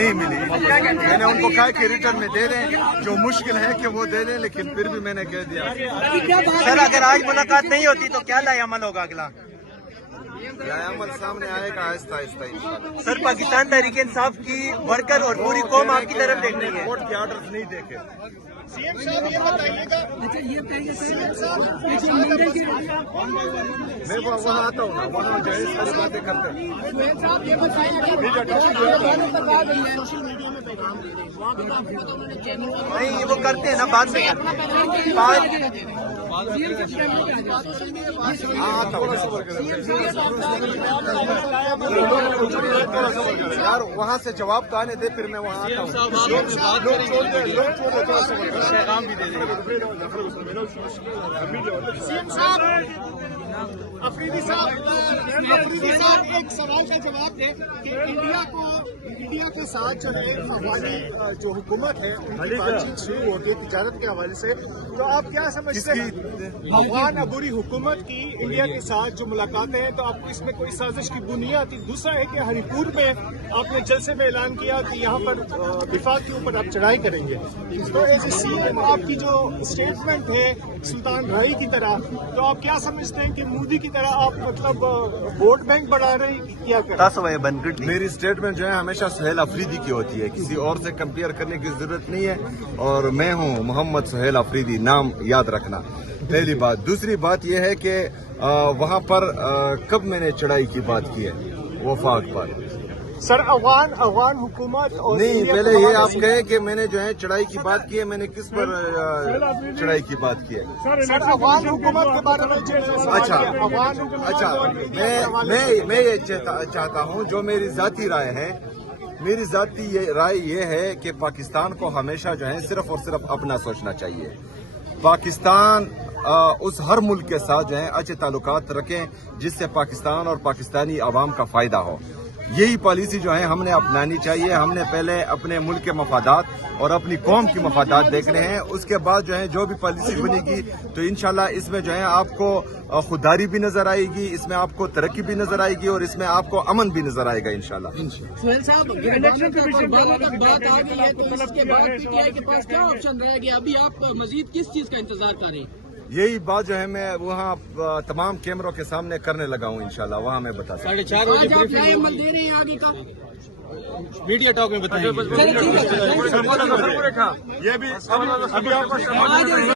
نہیں ملی. میں نے ان کو کہا کہ ریٹرن میں دے دیں, جو مشکل ہے کہ وہ دے دیں, لیکن پھر بھی میں نے کہہ دیا. سر اگر آج ملاقات نہیں ہوتی تو کیا لائے عمل ہوگا اگلا؟ عمل سامنے آئے گا آہستہ آہستہ. سر پاکستان تحریک انصاف کی ورکر اور پوری قوم آپ کی طرف دیکھ رہی ہے. کورٹ کے آرڈر نہیں دیکھے. سی ایم صاحب یہ بتائیے گا, میں وہاں آتا ہوں نا, وہاں جو ہے ساری باتیں کرتے ہیں. نہیں وہ کرتے ہیں نا بعد میں. یار وہاں سے جواب تو آنے دے, پھر میں وہاں آتا ہوں. افریدی صاحب ایک سوال کا جواب دیں کہ انڈیا کے ساتھ جو ہے افغانی جو حکومت ہے ان کی بات چیت شروع ہوتی ہے تجارت کے حوالے سے, تو آپ کیا سمجھتے ہیں افغان عبوری حکومت کی انڈیا کے ساتھ جو ملاقاتیں ہیں, تو آپ کو اس میں کوئی سازش کی بنیاد تھی؟ دوسرا ہے کہ ہری پور میں آپ نے جلسے میں اعلان کیا کہ یہاں پر دفاع کے اوپر آپ چڑھائی کریں گے, تو ایز اے سی ایم آپ کی جو اسٹیٹمنٹ ہے سلطان رائی کی طرح, تو آپ کیا سمجھتے ہیں کہ مودی کی طرح آپ مطلب ووٹ بینک بڑھا رہے ہیں, کیا کریں؟ میری اسٹیٹمنٹ جو ہے ہمیشہ سہیل افریدی کی ہوتی ہے, کسی اور سے کمپیئر کرنے کی ضرورت نہیں ہے. اور میں ہوں محمد سہیل افریدی, نام یاد رکھنا, پہلی بات. دوسری بات یہ ہے کہ وہاں پر کب میں نے چڑھائی کی بات کی ہے وفاق پر؟ سر افغان حکومت اور نہیں, پہلے یہ آپ کہیں کہ میں نے جو ہے چڑھائی کی بات کی ہے, میں نے کس پر چڑھائی کی بات کی ہے؟ سر افغان حکومت کے بارے میں اچھا, میں یہ چاہتا ہوں, جو میری ذاتی رائے ہے, میری ذاتی رائے یہ ہے کہ پاکستان کو ہمیشہ جو ہے صرف اور صرف اپنا سوچنا چاہیے. پاکستان اس ہر ملک کے ساتھ جو ہے اچھے تعلقات رکھیں جس سے پاکستان اور پاکستانی عوام کا فائدہ ہو. یہی پالیسی جو ہے ہم نے اپنانی چاہیے. ہم نے پہلے اپنے ملک کے مفادات اور اپنی قوم کی مفادات دیکھنے ہیں, اس کے بعد جو ہے جو بھی پالیسی بنے گی تو انشاءاللہ اس میں جو ہے آپ کو خودداری بھی نظر آئے گی, اس میں آپ کو ترقی بھی نظر آئے گی, اور اس میں آپ کو امن بھی نظر آئے گا انشاءاللہ. سہیل صاحب بات آ گئی ہے, تو اس کے بعد پی ٹی آئی کے پاس کیا آپشن رہے گا؟ ابھی آپ مزید کس چیز کا انتظار کر رہے ہیں؟ یہی بات جو ہے میں وہاں تمام کیمروں کے سامنے کرنے لگا ہوں انشاءاللہ, وہاں میں بتا سکتا ہوں. میڈیا ٹاک میں بتائیں.